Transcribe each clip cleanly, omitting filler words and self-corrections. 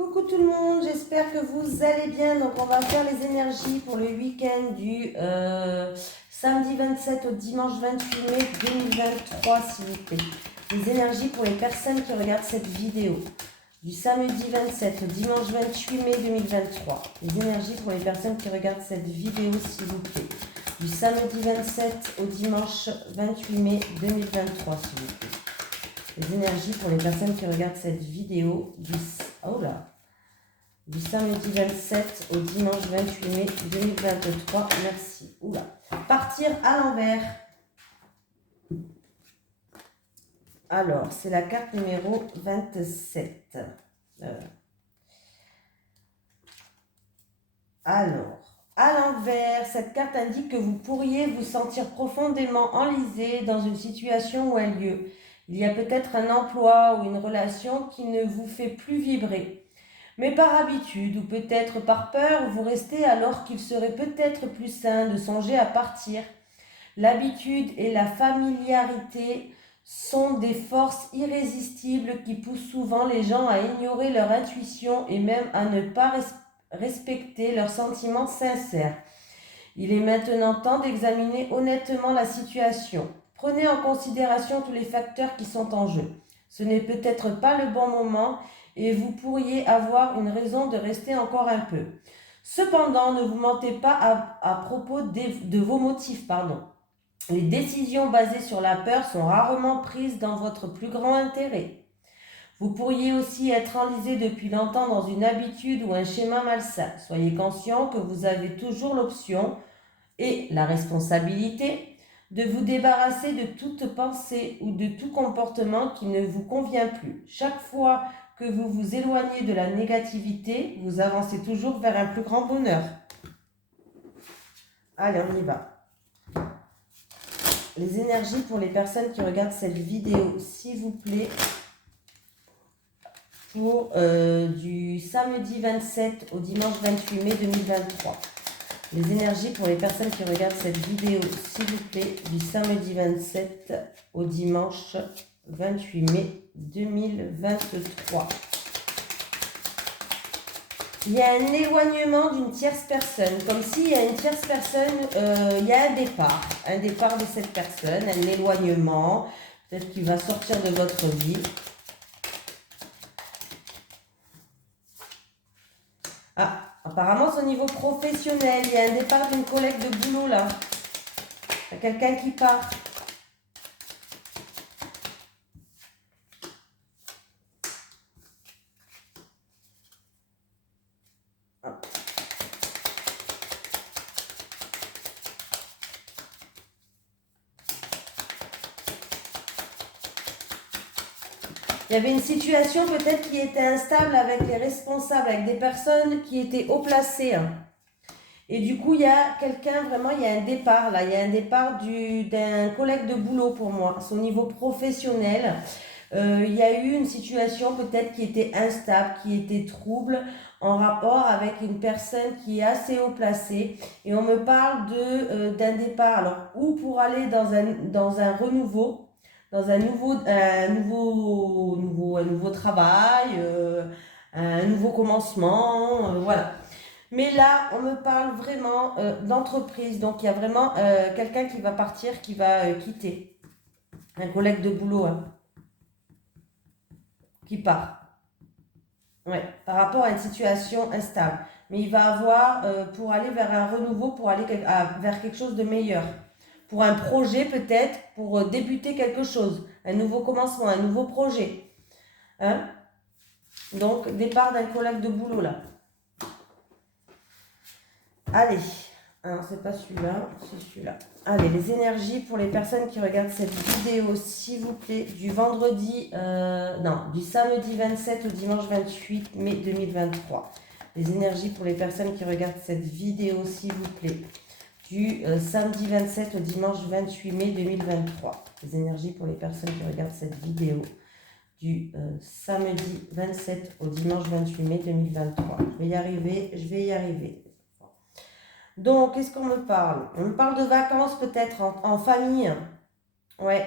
Coucou tout le monde, j'espère que vous allez bien. Donc on va faire les énergies pour le week-end du samedi 27 au dimanche 28 mai 2023 s'il vous plaît. Les énergies pour les personnes qui regardent cette vidéo. Du samedi 27 au dimanche 28 mai 2023. Les énergies pour les personnes qui regardent cette vidéo s'il vous plaît. Du samedi 27 au dimanche 28 mai 2023 s'il vous plaît. Les énergies pour les personnes qui regardent cette vidéo du samedi 27 au dimanche 28 mai 2023. Merci. Oula. Partir à l'envers. Alors, c'est la carte numéro 27. Alors, à l'envers, cette carte indique que vous pourriez vous sentir profondément enlisé dans une situation ou un lieu. Il y a peut-être un emploi ou une relation qui ne vous fait plus vibrer. Mais par habitude ou peut-être par peur, vous restez alors qu'il serait peut-être plus sain de songer à partir. L'habitude et la familiarité sont des forces irrésistibles qui poussent souvent les gens à ignorer leur intuition et même à ne pas respecter leurs sentiments sincères. Il est maintenant temps d'examiner honnêtement la situation. Prenez en considération tous les facteurs qui sont en jeu. Ce n'est peut-être pas le bon moment et vous pourriez avoir une raison de rester encore un peu. Cependant, ne vous mentez pas à propos de vos motifs. Les décisions basées sur la peur sont rarement prises dans votre plus grand intérêt. Vous pourriez aussi être enlisé depuis longtemps dans une habitude ou un schéma malsain. Soyez conscient que vous avez toujours l'option et la responsabilité de vous débarrasser de toute pensée ou de tout comportement qui ne vous convient plus. Chaque fois que vous vous éloignez de la négativité, vous avancez toujours vers un plus grand bonheur. Allez, on y va. Les énergies pour les personnes qui regardent cette vidéo, s'il vous plaît, pour du samedi 27 au dimanche 28 mai 2023. Les énergies pour les personnes qui regardent cette vidéo, s'il vous plaît, du samedi 27 au dimanche 28 mai 2023. Il y a un éloignement d'une tierce personne, comme s'il y a une tierce personne, il y a un départ de cette personne, un éloignement, peut-être qu'il va sortir de votre vie. Ah, apparemment c'est au niveau professionnel, il y a un départ d'une collègue de boulot là, il y a quelqu'un qui part. Il y avait une situation peut-être qui était instable avec les responsables, avec des personnes qui étaient haut placées. Et du coup, il y a quelqu'un, vraiment, il y a un départ là. Il y a un départ d'un collègue de boulot pour moi. C'est au niveau professionnel. Il y a eu une situation peut-être qui était instable, qui était trouble en rapport avec une personne qui est assez haut placée. Et on me parle d'un départ. Alors, ou pour aller dans un renouveau, dans un nouveau travail, un nouveau commencement, voilà. Mais là, on me parle vraiment d'entreprise. Donc, il y a vraiment quelqu'un qui va partir, qui va quitter. Un collègue de boulot qui part. Ouais, par rapport à une situation instable. Mais il va avoir, pour aller vers un renouveau, pour aller vers quelque chose de meilleur. Pour un projet peut-être, pour débuter quelque chose. Un nouveau commencement, un nouveau projet. Hein? Donc, départ d'un collègue de boulot là. Allez, alors c'est pas celui-là, c'est celui-là. Allez, les énergies pour les personnes qui regardent cette vidéo, s'il vous plaît, du samedi 27 au dimanche 28 mai 2023. Les énergies pour les personnes qui regardent cette vidéo, s'il vous plaît, du samedi 27 au dimanche 28 mai 2023. Les énergies pour les personnes qui regardent cette vidéo, du samedi 27 au dimanche 28 mai 2023. Je vais y arriver. Donc, qu'est-ce qu'on me parle? On me parle de vacances peut-être en famille. Ouais.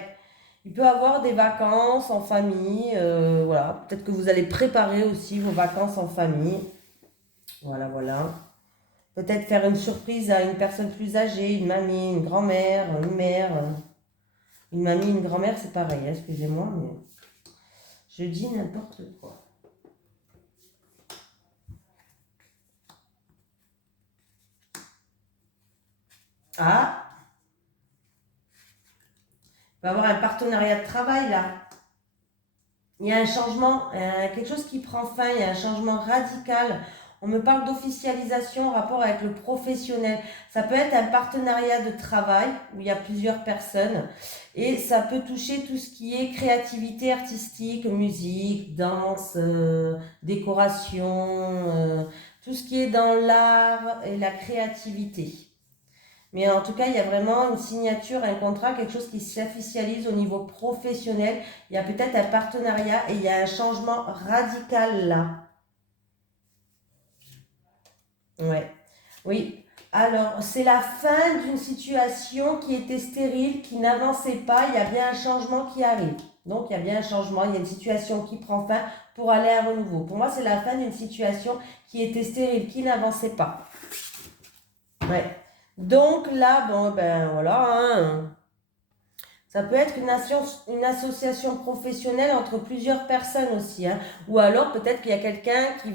Il peut avoir des vacances en famille, voilà. Peut-être que vous allez préparer aussi vos vacances en famille. Voilà, voilà. Peut-être faire une surprise à une personne plus âgée, une mamie, une grand-mère, une mère. Une mamie, une grand-mère, c'est pareil, hein, excusez-moi, mais je dis n'importe quoi. Ah, il va y avoir un partenariat de travail là. Il y a un changement, quelque chose qui prend fin, il y a un changement radical. On me parle d'officialisation en rapport avec le professionnel. Ça peut être un partenariat de travail où il y a plusieurs personnes et ça peut toucher tout ce qui est créativité artistique, musique, danse, décoration, tout ce qui est dans l'art et la créativité. Mais en tout cas, il y a vraiment une signature, un contrat, quelque chose qui s'officialise au niveau professionnel. Il y a peut-être un partenariat et il y a un changement radical là. Ouais. Oui. Alors, c'est la fin d'une situation qui était stérile, qui n'avançait pas. Il y a bien un changement qui arrive. Donc, il y a bien un changement. Il y a une situation qui prend fin pour aller à renouveau. Pour moi, c'est la fin d'une situation qui était stérile, qui n'avançait pas. Ouais. Donc là, bon, ben voilà, hein. Ça peut être une association professionnelle entre plusieurs personnes aussi, hein. Ou alors peut-être qu'il y a quelqu'un qui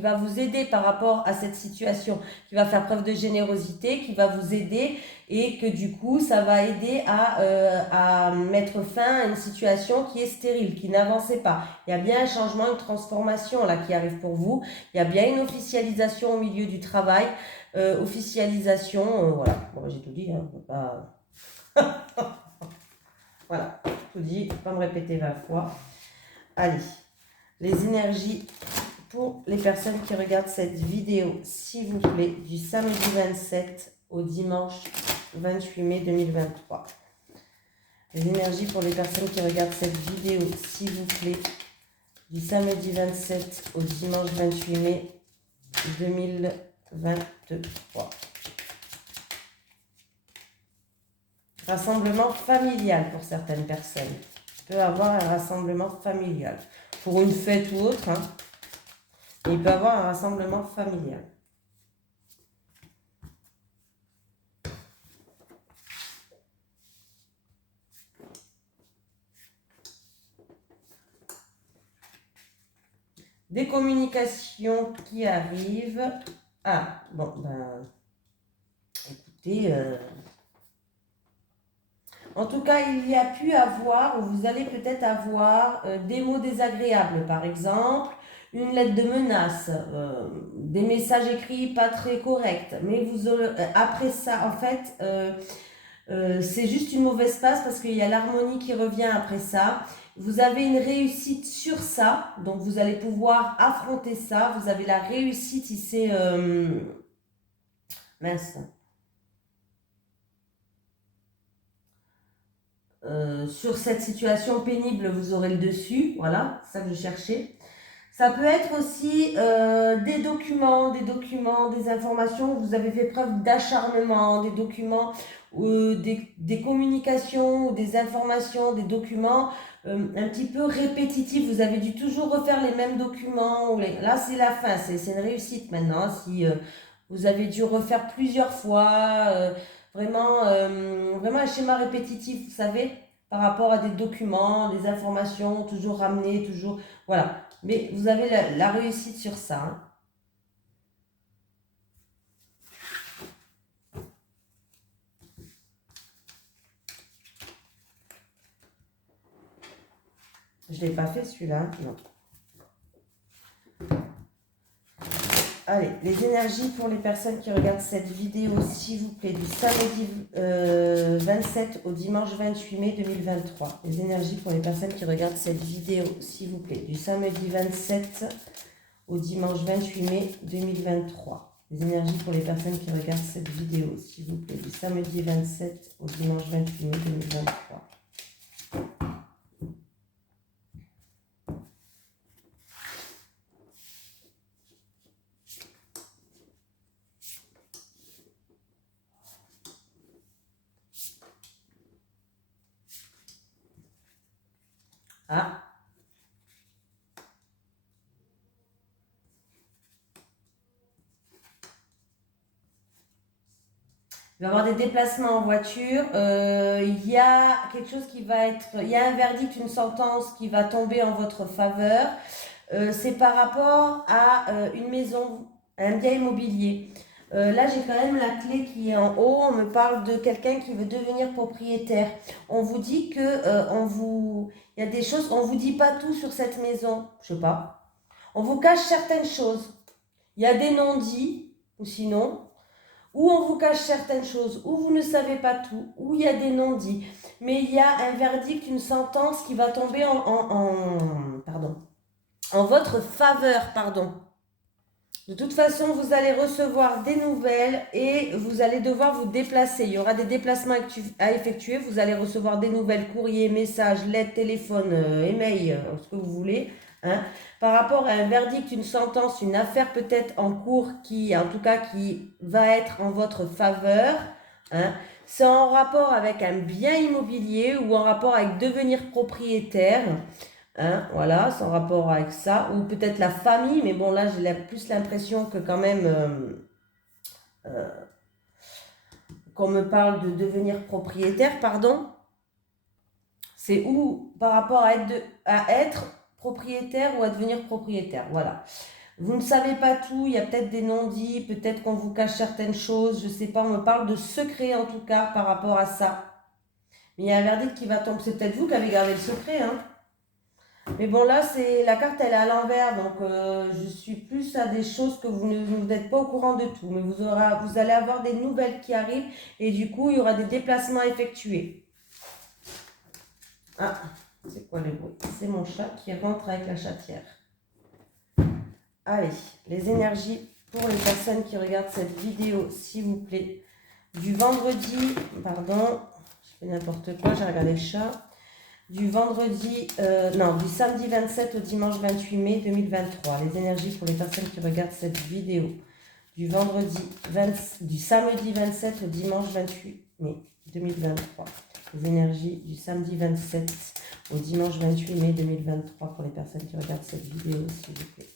va vous aider par rapport à cette situation, qui va faire preuve de générosité, qui va vous aider et que du coup, ça va aider à mettre fin à une situation qui est stérile, qui n'avançait pas. Il y a bien un changement, une transformation là qui arrive pour vous. Il y a bien une officialisation au milieu du travail. Officialisation, voilà. Bon, j'ai tout dit, hein, on peut pas... Voilà, tout dit, pas me répéter 20 fois. Allez, les énergies pour les personnes qui regardent cette vidéo, s'il vous plaît, du samedi 27 au dimanche 28 mai 2023. Les énergies pour les personnes qui regardent cette vidéo, s'il vous plaît, du samedi 27 au dimanche 28 mai 2023. Rassemblement familial pour certaines personnes. Il peut avoir un rassemblement familial. Pour une fête ou autre, hein. Il peut avoir un rassemblement familial. Des communications qui arrivent. Ah, bon, ben, écoutez, en tout cas, il y a pu avoir, ou vous allez peut-être avoir des mots désagréables, par exemple, une lettre de menace, des messages écrits pas très corrects. Mais vous aurez, après ça, en fait, c'est juste une mauvaise passe parce qu'il y a l'harmonie qui revient après ça. Vous avez une réussite sur ça, donc vous allez pouvoir affronter ça. Vous avez la réussite ici, mince. Sur cette situation pénible, vous aurez le dessus. Voilà, c'est ça que je cherchais. Ça peut être aussi des documents, des informations où vous avez fait preuve d'acharnement, des documents, des communications, des informations, des documents un petit peu répétitifs. Vous avez dû toujours refaire les mêmes documents. Là, c'est la fin, c'est une réussite maintenant. Si vous avez dû refaire plusieurs fois, vraiment un schéma répétitif, vous savez, par rapport à des documents, des informations, toujours ramener, toujours... Voilà. Mais vous avez la réussite sur ça, hein. Je ne l'ai pas fait celui-là, non. Allez, les énergies pour les personnes qui regardent cette vidéo, s'il vous plaît, du samedi 27 au dimanche 28 mai 2023. Les énergies pour les personnes qui regardent cette vidéo, s'il vous plaît, du samedi 27 au dimanche 28 mai 2023. Les énergies pour les personnes qui regardent cette vidéo, s'il vous plaît, du samedi 27 au dimanche 28 mai 2023. Ah, il va y avoir des déplacements en voiture. Il y a quelque chose qui va être... Il y a un verdict, une sentence qui va tomber en votre faveur. C'est par rapport à une maison, un bien immobilier. Là, j'ai quand même la clé qui est en haut. On me parle de quelqu'un qui veut devenir propriétaire. On vous dit que il y a des choses, on vous dit pas tout sur cette maison. Je sais pas. On vous cache certaines choses. Il y a des non-dits, ou sinon, ou on vous cache certaines choses, ou vous ne savez pas tout, ou il y a des non-dits. Mais il y a un verdict, une sentence qui va tomber pardon, en votre faveur, pardon. De toute façon, vous allez recevoir des nouvelles et vous allez devoir vous déplacer. Il y aura des déplacements à effectuer. Vous allez recevoir des nouvelles, courriers, messages, lettres, téléphone, email, ce que vous voulez. Hein, par rapport à un verdict, une sentence, une affaire peut-être en cours qui, en tout cas, qui va être en votre faveur. Hein, c'est en rapport avec un bien immobilier ou en rapport avec devenir propriétaire. Hein, voilà, sans rapport avec ça, ou peut-être la famille, mais bon, là, j'ai plus l'impression que quand même, euh, qu'on me parle de devenir propriétaire, pardon, c'est ou par rapport à être propriétaire ou à devenir propriétaire, voilà. Vous ne savez pas tout, il y a peut-être des non-dits, peut-être qu'on vous cache certaines choses, je sais pas, on me parle de secret en tout cas par rapport à ça. Mais il y a un verdict qui va tomber, c'est peut-être vous qui avez gardé le secret, hein. Mais bon, là, c'est la carte, elle est à l'envers, donc je suis plus à des choses que vous n'êtes pas au courant de tout. Mais vous allez avoir des nouvelles qui arrivent et du coup, il y aura des déplacements à effectuer. Ah, c'est quoi le bruit? C'est mon chat qui rentre avec la chatière. Allez, les énergies pour les personnes qui regardent cette vidéo, s'il vous plaît. Du vendredi, pardon, je fais n'importe quoi, j'ai regardé le chat. Du samedi 27 au dimanche 28 mai 2023. Les énergies pour les personnes qui regardent cette vidéo. Du samedi 27 au dimanche 28 mai 2023. Les énergies du samedi 27 au dimanche 28 mai 2023 pour les personnes qui regardent cette vidéo, s'il vous plaît.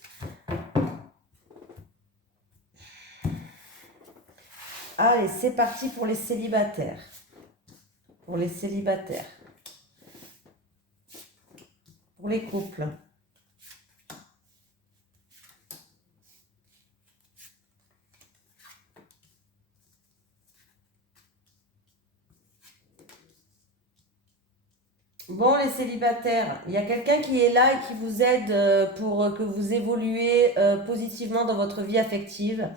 Allez, c'est parti pour les célibataires. Pour les célibataires. Pour les couples. Bon, les célibataires, il y a quelqu'un qui est là et qui vous aide pour que vous évoluez positivement dans votre vie affective.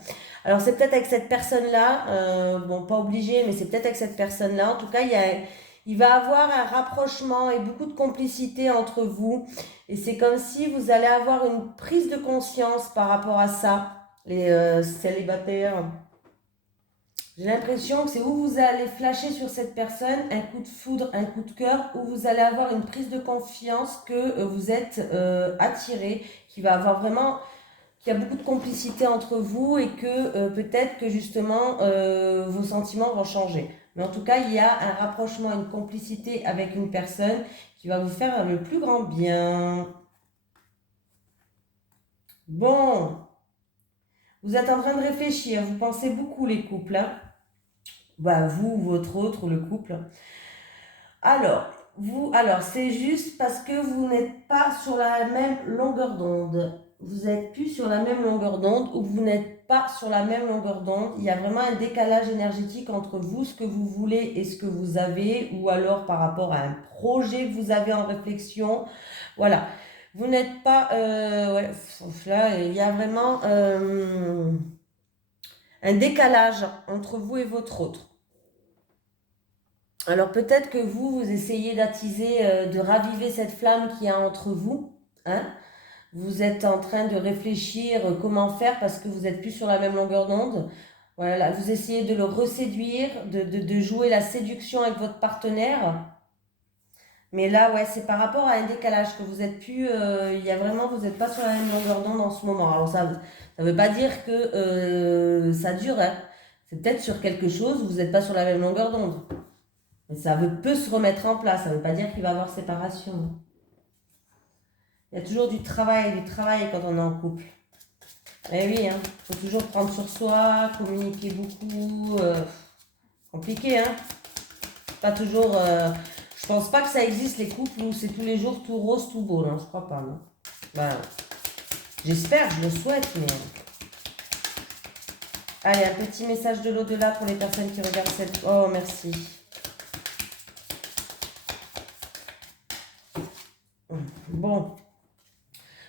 Alors, c'est peut-être avec cette personne-là, bon, pas obligé, mais c'est peut-être avec cette personne-là. En tout cas, il va avoir un rapprochement et beaucoup de complicité entre vous. Et c'est comme si vous allez avoir une prise de conscience par rapport à ça, les célibataires. J'ai l'impression que c'est où vous allez flasher sur cette personne, un coup de foudre, un coup de cœur, où vous allez avoir une prise de confiance que vous êtes attiré, qui va avoir vraiment, qu'il y a beaucoup de complicité entre vous et que peut-être que justement vos sentiments vont changer. Mais en tout cas, il y a un rapprochement, une complicité avec une personne qui va vous faire le plus grand bien. Bon, vous êtes en train de réfléchir, vous pensez beaucoup les couples, hein? Bah, vous, votre autre, le couple. Alors, c'est juste parce que vous n'êtes pas sur la même longueur d'onde. Vous n'êtes plus sur la même longueur d'onde ou vous n'êtes pas sur la même longueur d'onde. Il y a vraiment un décalage énergétique entre vous, ce que vous voulez et ce que vous avez, ou alors par rapport à un projet que vous avez en réflexion. Voilà. Vous n'êtes pas... ouais, là, il y a vraiment un décalage entre vous et votre autre. Alors peut-être que vous essayez d'attiser, de raviver cette flamme qu'il y a entre vous. Hein. Vous êtes en train de réfléchir comment faire parce que vous n'êtes plus sur la même longueur d'onde. Voilà, vous essayez de le reséduire, de jouer la séduction avec votre partenaire. Mais là, ouais, c'est par rapport à un décalage que vous êtes plus, il y a vraiment, vous n'êtes pas sur la même longueur d'onde en ce moment. Alors ça ne veut pas dire que ça dure. Hein. C'est peut-être sur quelque chose, vous n'êtes pas sur la même longueur d'onde. Mais peut se remettre en place, ça ne veut pas dire qu'il va y avoir séparation. Il y a toujours du travail quand on est en couple. Eh oui, hein, faut toujours prendre sur soi, communiquer beaucoup. Compliqué, hein. Pas toujours. Je pense pas que ça existe les couples où c'est tous les jours tout rose, tout beau, non, je crois pas, non. Ben, j'espère, je le souhaite, mais. Allez, un petit message de l'au-delà pour les personnes qui regardent cette. Oh, merci. Bon.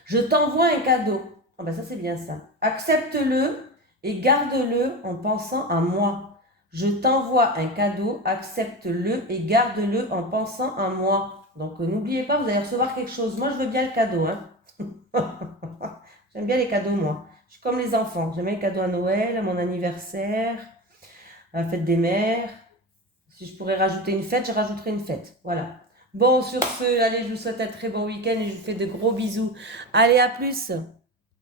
Je t'envoie un cadeau. Ah ben ça, c'est bien ça. Accepte-le et garde-le en pensant à moi. Je t'envoie un cadeau, accepte-le et garde-le en pensant à moi. Donc, n'oubliez pas, vous allez recevoir quelque chose. Moi, je veux bien le cadeau, hein. J'aime bien les cadeaux, moi. Je suis comme les enfants. J'aime bien les cadeaux à Noël, à mon anniversaire, à la fête des mères. Si je pourrais rajouter une fête, je rajouterais une fête. Voilà. Bon, sur ce, allez, je vous souhaite un très bon week-end et je vous fais de gros bisous. Allez, à plus!